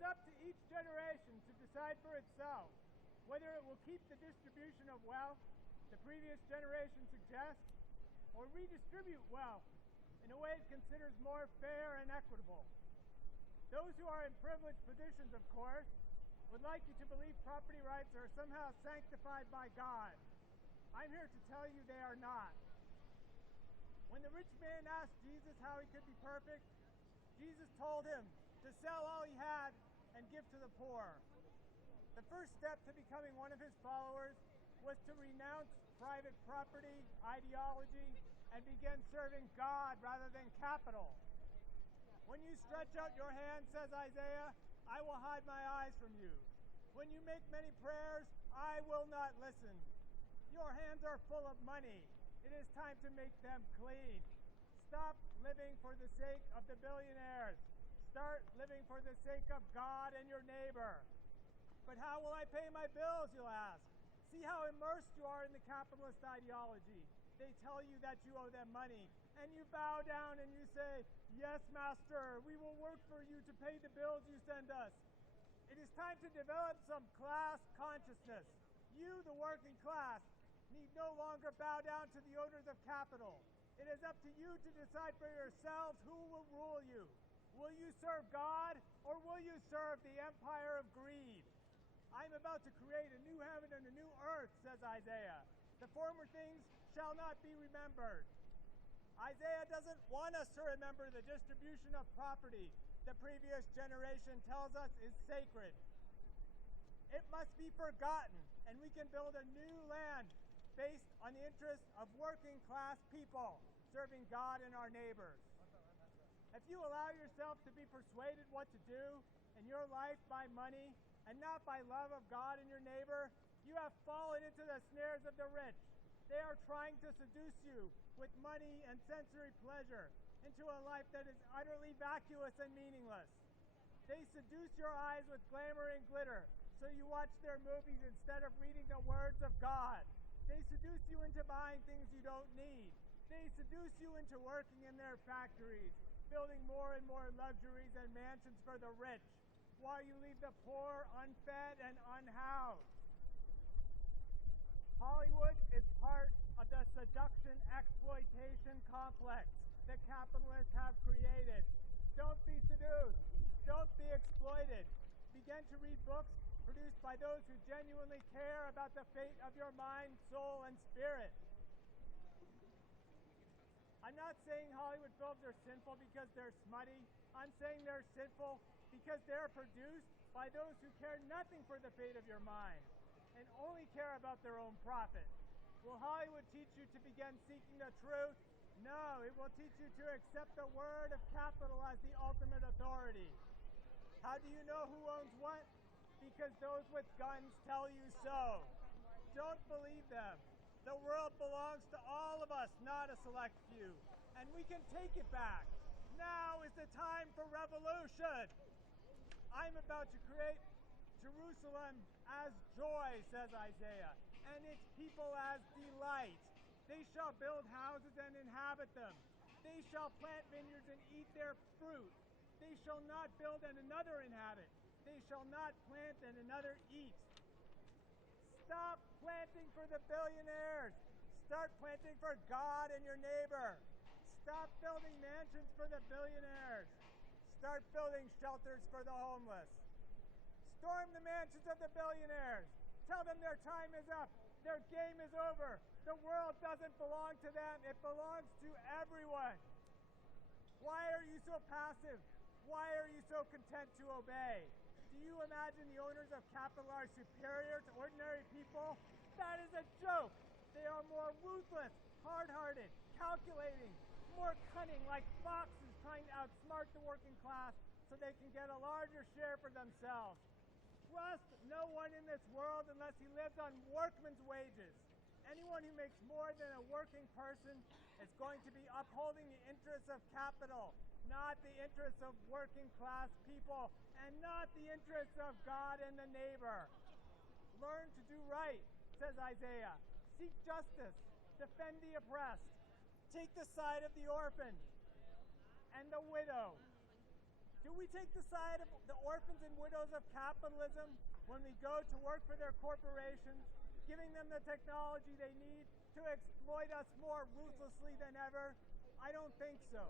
is up to each generation to decide for itself whether it will keep the distribution of wealth the previous generation suggests or redistribute wealth in a way it considers more fair and equitable. Those who are in privileged positions, of course, would like you to believe property rights are somehow sanctified by God. I'm here to tell you they are not. When the rich man asked Jesus how he could be perfect, Jesus told him to sell all he had and give to the poor. The first step to becoming one of his followers was to renounce private property, ideology, and begin serving God rather than capital. When you stretch out your hand, says Isaiah, I will hide my eyes from you. When you make many prayers, I will not listen. Your hands are full of money. It is time to make them clean. Stop living for the sake of the billionaires. Start living for the sake of God and your neighbor. But how will I pay my bills, you'll ask? See how immersed you are in the capitalist ideology. They tell you that you owe them money, and you bow down and you say, yes, master, we will work for you to pay the bills you send us. It is time to develop some class consciousness. You, the working class, need no longer bow down to the owners of capital. It is up to you to decide for yourselves who will rule you. Will you serve God, or will you serve the empire of greed? I am about to create a new heaven and a new earth, says Isaiah. The former things shall not be remembered. Isaiah doesn't want us to remember the distribution of property the previous generation tells us is sacred. It must be forgotten, and we can build a new land based on the interests of working class people, serving God and our neighbors. If you allow yourself to be persuaded what to do in your life by money and not by love of God and your neighbor, you have fallen into the snares of the rich. They are trying to seduce you with money and sensory pleasure into a life that is utterly vacuous and meaningless. They seduce your eyes with glamour and glitter, so you watch their movies instead of reading the words of God. They seduce you into buying things you don't need. They seduce you into working in their factories, building more and more luxuries and mansions for the rich, while you leave the poor unfed and unhoused. Hollywood is part of the seduction exploitation complex the capitalists have created. Don't be seduced. Don't be exploited. Begin to read books produced by those who genuinely care about the fate of your mind, soul, and spirit. I'm not saying Hollywood films are sinful because they're smutty. I'm saying they're sinful because they're produced by those who care nothing for the fate of your mind and only care about their own profit. Will Hollywood teach you to begin seeking the truth? No, it will teach you to accept the word of capital as the ultimate authority. How do you know who owns what? Because those with guns tell you so. Don't believe them. The world belongs to all of us, not a select few. And we can take it back. Now is the time for revolution. I'm about to create Jerusalem as joy, says Isaiah, and its people as delight. They shall build houses and inhabit them. They shall plant vineyards and eat their fruit. They shall not build and another inhabit. They shall not plant and another eat. Stop planting for the billionaires. Start planting for God and your neighbor. Stop building mansions for the billionaires. Start building shelters for the homeless. Storm the mansions of the billionaires. Tell them their time is up. Their game is over. The world doesn't belong to them. It belongs to everyone. Why are you so passive? Why are you so content to obey? Do you imagine the owners of capital are superior to ordinary people? That is a joke. They are more ruthless, hard-hearted, calculating, more cunning, like foxes trying to outsmart the working class so they can get a larger share for themselves. Trust no one in this world unless he lives on workman's wages. Anyone who makes more than a working person is going to be upholding the interests of capital, not the interests of working class people, and not the interests of God and the neighbor. Learn to do right, says Isaiah. Seek justice, defend the oppressed, take the side of the orphan and the widow. Do we take the side of the orphans and widows of capitalism when we go to work for their corporations, giving them the technology they need to exploit us more ruthlessly than ever? I don't think so.